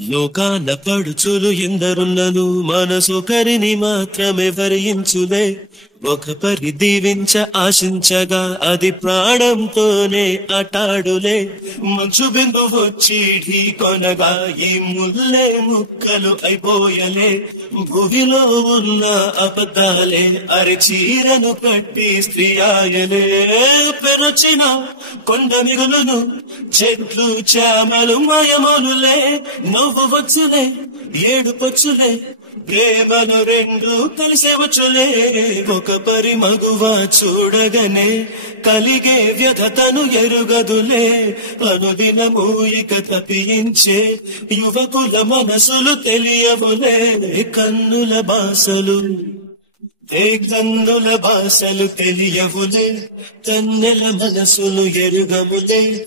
లోకాన పడుచులు ఎందరున్నను మనసొకరిని మాత్రమే వరించులే. ఒక పరి దీవించ ఆశించగా అది ప్రాణంతోనే ఆటాడులే. మంచు బిందు వచ్చి ఢీ కొనగా ఈ ముల్లే ముక్కలు అయిపోయలే. భూమిలో ఉన్న అబద్ధాలే అరిచీరను కట్టి స్త్రీ ఆయలే. పెరచిన కొండ మిగులును చెట్లు చామలు మాయమోనులే. నవ్వు వచ్చులే ఏడుపొచ్చులే ప్రేమను రెండు కలిసే వచ్చులే. ఒక పరి మగువ చూడగనే కలిగే వ్యధతను ఎరుగదులే. అనుదినము ఇక తప్పించే యువకుల మనసులు తెలియవులే. కన్నుల భాషలు తెలియవులే. కన్నెల మనసులు ఎరుగములే.